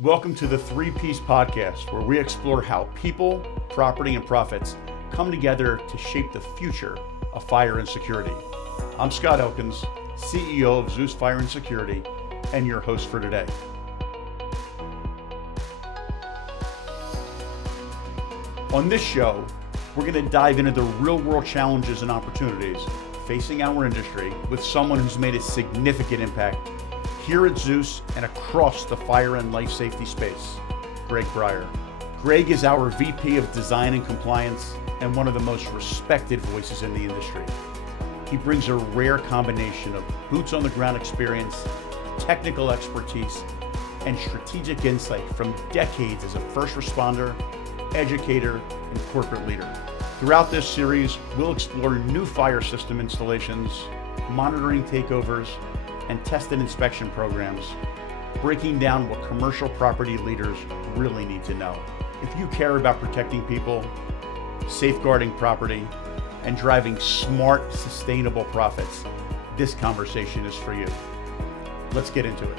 Welcome to the 3P's podcast, where we explore how people, property, and profits come together to shape the future of fire and security. I'm Scott Elkins, CEO of Zeus Fire and Security, and your host for today. On this show, we're going to dive into the real-world challenges and opportunities facing our industry with someone who's made a significant impact here at Zeus and across the fire and life safety space, Greg Breyer. Greg is our VP of Design and Compliance and one of the most respected voices in the industry. He brings a rare combination of boots on the ground experience, technical expertise, and strategic insight from decades as a first responder, educator, and corporate leader. Throughout this series, we'll explore new fire system installations, monitoring takeovers, and test and inspection programs, breaking down what commercial property leaders really need to know. If you care about protecting people, safeguarding property, and driving smart, sustainable profits, this conversation is for you. Let's get into it.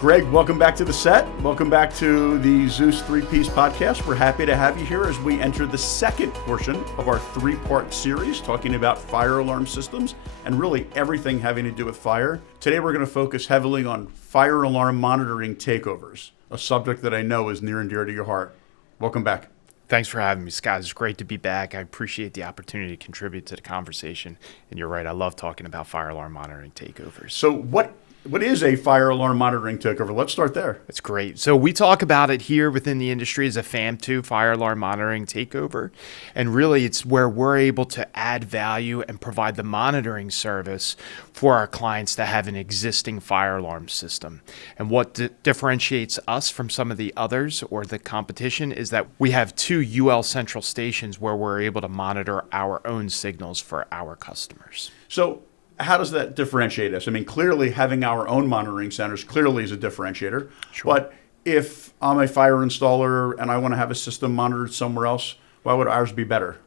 Greg, welcome back to the set. Welcome back to the Zeus 3P's podcast. We're happy to have you here as we enter the second portion of our three-part series talking about fire alarm systems and really everything having to do with fire. Today we're going to focus heavily on fire alarm monitoring takeovers, a subject that I know is near and dear to your heart. Welcome back. Thanks for having me, Scott. It's great to be back. I appreciate the opportunity to contribute to the conversation. And you're right, I love talking about fire alarm monitoring takeovers. So what is a fire alarm monitoring takeover? Let's start there. That's great. So we talk about it here within the industry as a FAM2, fire alarm monitoring takeover. And really it's where we're able to add value and provide the monitoring service for our clients that have an existing fire alarm system. And what differentiates us from some of the others or the competition is that we have two UL central stations where we're able to monitor our own signals for our customers. So how does that differentiate us? I mean, clearly having our own monitoring centers clearly is a differentiator. Sure. But if I'm a fire installer and I want to have a system monitored somewhere else, why would ours be better?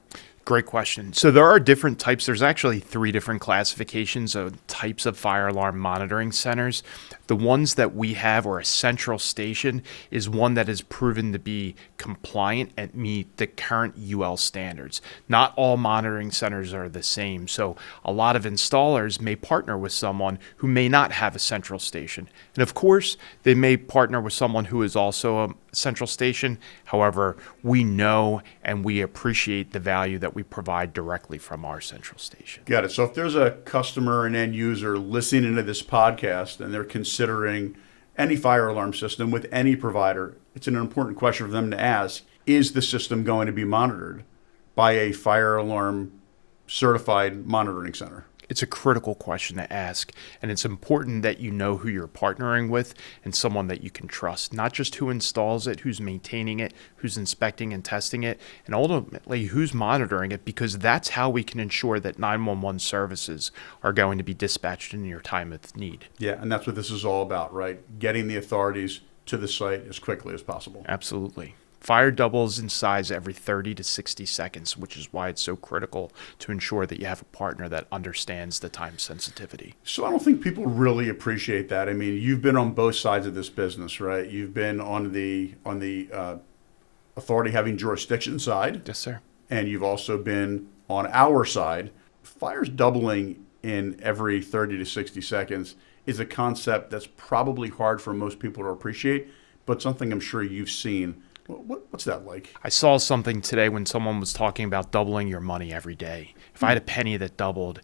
Great question. So there are different types. There's actually three different classifications of types of fire alarm monitoring centers. The ones that we have, or a central station, is one that is proven to be compliant and meet the current UL standards. Not all monitoring centers are the same. So a lot of installers may partner with someone who may not have a central station. And of course, they may partner with someone who is also a central station. However, we know and we appreciate the value that we provide directly from our central station. Got it. So if there's a customer, an end user listening to this podcast and they're considering any fire alarm system with any provider, it's an important question for them to ask, is the system going to be monitored by a fire alarm certified monitoring center? It's a critical question to ask, and it's important that you know who you're partnering with and someone that you can trust, not just who installs it, who's maintaining it, who's inspecting and testing it, and ultimately who's monitoring it, because that's how we can ensure that 911 services are going to be dispatched in your time of need. Yeah, and that's what this is all about, right? Getting the authorities to the site as quickly as possible. Absolutely. Fire doubles in size every 30 to 60 seconds, which is why it's so critical to ensure that you have a partner that understands the time sensitivity. So I don't think people really appreciate that. I mean, you've been on both sides of this business, right? You've been on the authority having jurisdiction side. Yes, sir. And you've also been on our side. Fires doubling in every 30 to 60 seconds is a concept that's probably hard for most people to appreciate, but something I'm sure you've seen. What's that like? I saw something today when someone was talking about doubling your money every day. If I had a penny that doubled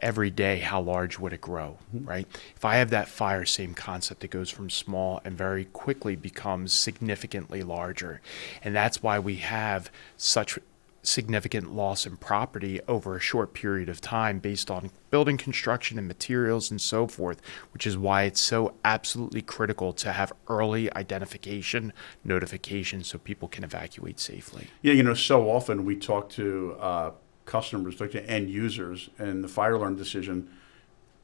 every day, how large would it grow, right? If I have that fire, same concept, it goes from small and very quickly becomes significantly larger. And that's why we have such significant loss in property over a short period of time based on building construction and materials and so forth, which is why it's so absolutely critical to have early identification, notification, so people can evacuate safely. Yeah, so often we talk to customers, talk to end users, and the fire alarm decision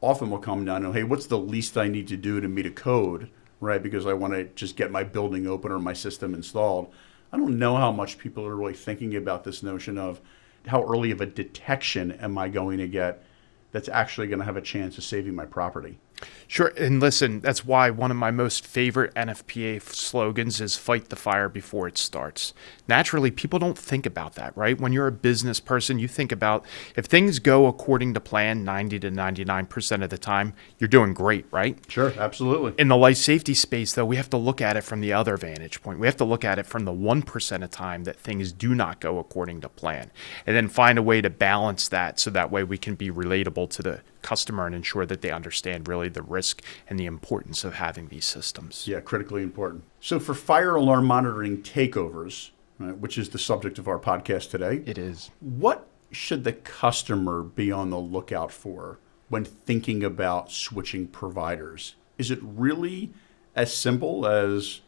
often will come down to, hey, what's the least I need to do to meet a code, right? Because I want to just get my building open or my system installed. I don't know how much people are really thinking about this notion of how early of a detection am I going to get that's actually going to have a chance of saving my property. Sure. And listen, that's why one of my most favorite NFPA slogans is fight the fire before it starts. Naturally, people don't think about that, right? When you're a business person, you think about if things go according to plan 90 to 99% of the time, you're doing great, right? Sure, absolutely. In the life safety space, though, we have to look at it from the other vantage point. We have to look at it from the 1% of time that things do not go according to plan, and then find a way to balance that so that way we can be relatable to the customer and ensure that they understand really the risk and the importance of having these systems. Yeah, critically important. So for fire alarm monitoring takeovers, right, which is the subject of our podcast today, It is. what should the customer be on the lookout for when thinking about switching providers? Is it really as simple as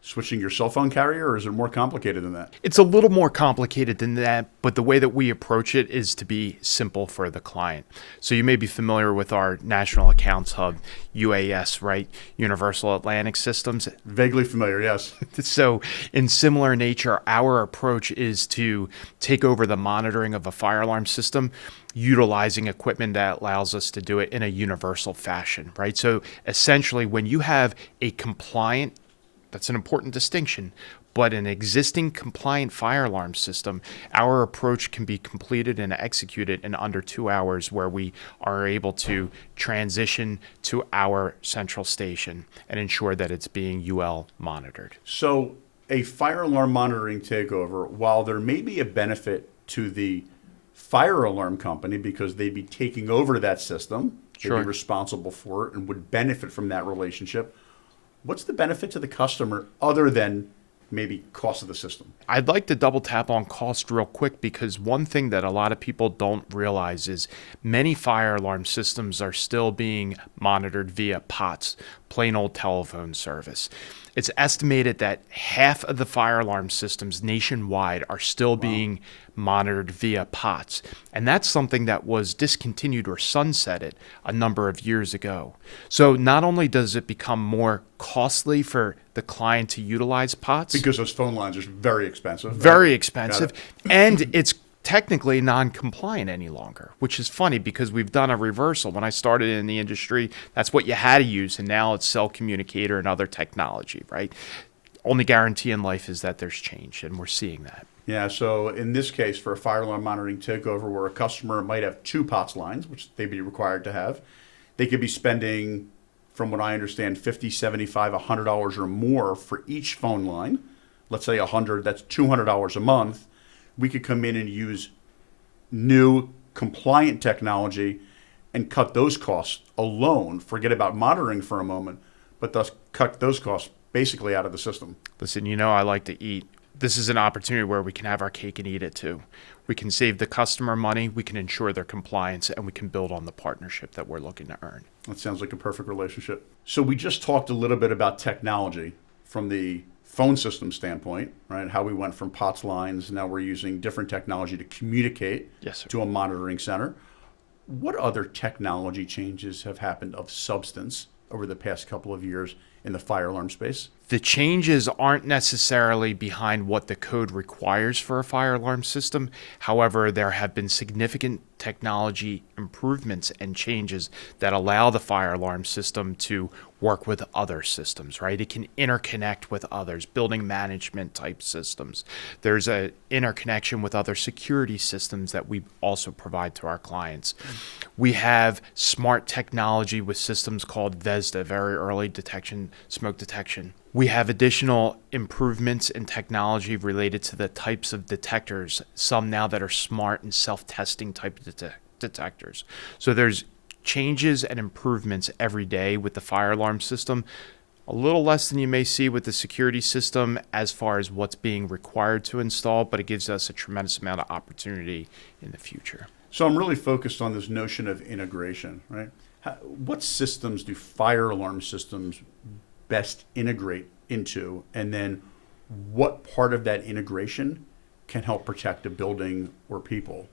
switching your cell phone carrier, or is it more complicated than that? It's a little more complicated than that, but the way that we approach it is to be simple for the client. So you may be familiar with our National Accounts Hub, UAS, right? Universal Atlantic Systems. Vaguely familiar, yes. So in similar nature, our approach is to take over the monitoring of a fire alarm system, utilizing equipment that allows us to do it in a universal fashion, right? So essentially, when you have a compliant, that's an important distinction, but an existing compliant fire alarm system, our approach can be completed and executed in under 2 hours, where we are able to transition to our central station and ensure that it's being UL monitored. So a fire alarm monitoring takeover, while there may be a benefit to the fire alarm company because they'd be taking over that system, they'd Sure. be responsible for it and would benefit from that relationship, what's the benefit to the customer other than maybe cost of the system? I'd like to double tap on cost real quick, because one thing that a lot of people don't realize is many fire alarm systems are still being monitored via POTS, plain old telephone service. It's estimated that half of the fire alarm systems nationwide are still being monitored via POTS. And that's something that was discontinued or sunsetted a number of years ago. So not only does it become more costly for the client to utilize POTS, Because those phone lines are very expensive. right? very expensive, and it's technically non-compliant any longer, which is funny because we've done a reversal. When I started in the industry, that's what you had to use, and now it's cell communicator and other technology, right? Only guarantee in life is that there's change, and we're seeing that. Yeah, so in this case, for a fire alarm monitoring takeover where a customer might have two POTS lines, which they'd be required to have, they could be spending, from what I understand, $50, $75, $100 or more for each phone line. Let's say 100, that's $200 a month. We could come in and use new compliant technology and cut those costs alone. Forget about monitoring for a moment, but thus cut those costs basically out of the system. Listen, you know I like to eat. This is an opportunity where we can have our cake and eat it too. We can save the customer money, we can ensure their compliance, and we can build on the partnership that we're looking to earn. That sounds like a perfect relationship. So we just talked a little bit about technology from the phone system standpoint, right? How we went from POTS lines, now we're using different technology to communicate Yes, sir. to a monitoring center. What other technology changes have happened of substance over the past couple of years in the fire alarm space? The changes aren't necessarily behind what the code requires for a fire alarm system. However, there have been significant technology improvements and changes that allow the fire alarm system to work with other systems, right? It can interconnect with others, building management type systems. There's an interconnection with other security systems that we also provide to our clients. We have smart technology with systems called VESDA, very early detection, smoke detection. We have additional improvements in technology related to the types of detectors, some now that are smart and self-testing type detectors. So there's changes and improvements every day with the fire alarm system, a little less than you may see with the security system as far as what's being required to install, but it gives us a tremendous amount of opportunity in the future. So I'm really focused on this notion of integration, right? What systems do fire alarm systems best integrate into, and then what part of that integration can help protect a building or people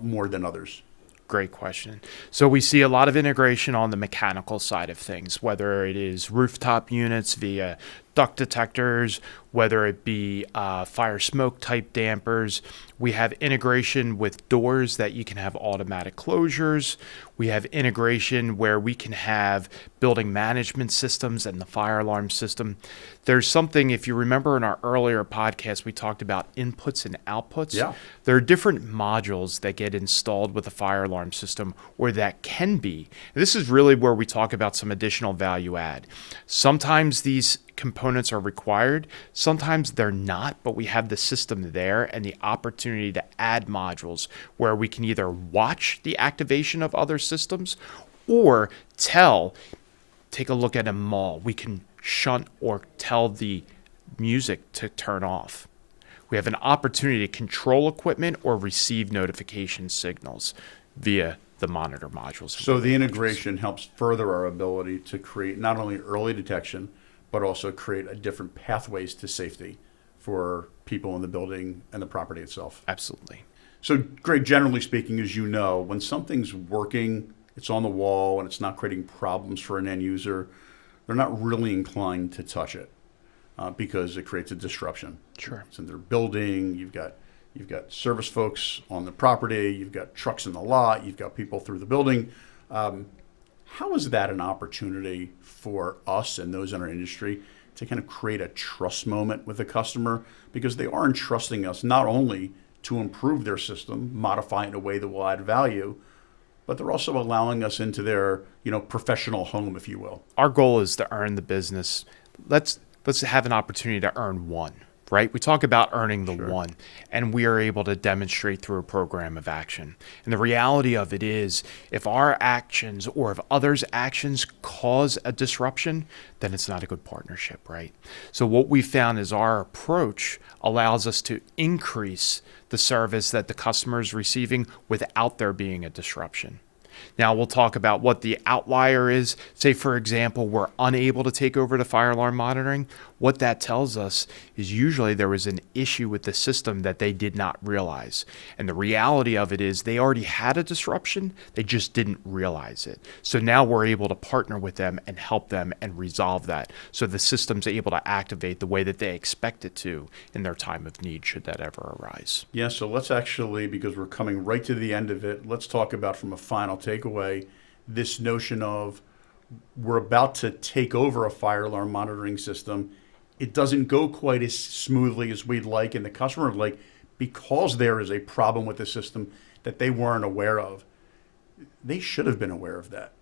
more than others? Great question. So we see a lot of integration on the mechanical side of things, whether it is rooftop units via duct detectors, whether it be fire smoke type dampers. We have integration with doors that you can have automatic closures. We have integration where we can have building management systems and the fire alarm system. There's something, if you remember in our earlier podcast, we talked about inputs and outputs. Yeah. There are different modules that get installed with a fire alarm system, or that can be. This is really where we talk about some additional value add. Sometimes these components are required, sometimes they're not, but we have the system there and the opportunity to add modules where we can either watch the activation of other systems or take a look at a mall. We can shunt or tell the music to turn off. We have an opportunity to control equipment or receive notification signals via the monitor modules. So the integration helps further our ability to create not only early detection, but also create a different pathways to safety for people in the building and the property itself. Absolutely. So Greg, generally speaking, as you know, when something's working, it's on the wall and it's not creating problems for an end user, they're not really inclined to touch it because it creates a disruption. Sure. It's in their building, you've got service folks on the property, you've got trucks in the lot, you've got people through the building. How is that an opportunity for us and those in our industry to kind of create a trust moment with the customer? Because they are entrusting us not only to improve their system, modify it in a way that will add value, but they're also allowing us into their, professional home, if you will. Our goal is to earn the business. Let's have an opportunity to earn one, right? We talk about earning the one, and we are able to demonstrate through a program of action. And the reality of it is, if our actions or if others' actions cause a disruption, then it's not a good partnership, right? So what we found is our approach allows us to increase the service that the customer is receiving without there being a disruption. Now we'll talk about what the outlier is. Say, for example, we're unable to take over the fire alarm monitoring. What that tells us is usually there was an issue with the system that they did not realize. And the reality of it is they already had a disruption, they just didn't realize it. So now we're able to partner with them and help them and resolve that. So the system's able to activate the way that they expect it to in their time of need, should that ever arise. Yeah, so let's actually, because we're coming right to the end of it, let's talk about, from a final takeaway, this notion of we're about to take over a fire alarm monitoring system. It doesn't go quite as smoothly as we'd like, and the customer would like, because there is a problem with the system that they weren't aware of. They should have been aware of that.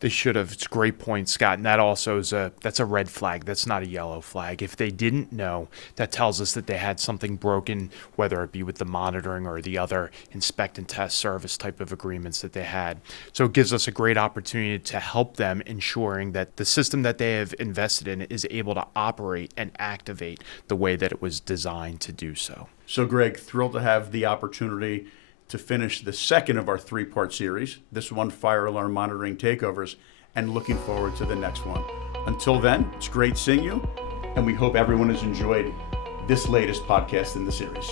They should have. It's a great point, Scott. And that also is that's a red flag. That's not a yellow flag. If they didn't know, that tells us that they had something broken, whether it be with the monitoring or the other inspect and test service type of agreements that they had. So it gives us a great opportunity to help them, ensuring that the system that they have invested in is able to operate and activate the way that it was designed to do so. So Greg, thrilled to have the opportunity to finish the second of our three-part series, this one, Fire Alarm Monitoring Takeovers, and looking forward to the next one. Until then, it's great seeing you, and we hope everyone has enjoyed this latest podcast in the series.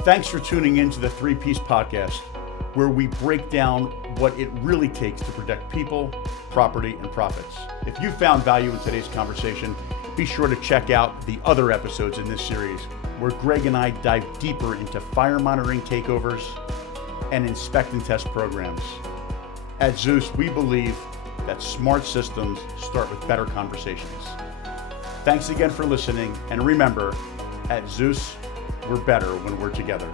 Thanks for tuning in to the 3P's podcast, where we break down what it really takes to protect people, property, and profits. If you found value in today's conversation, be sure to check out the other episodes in this series, where Greg and I dive deeper into fire monitoring takeovers and inspect and test programs. At Zeus, we believe that smart systems start with better conversations. Thanks again for listening, and remember, at Zeus, we're better when we're together.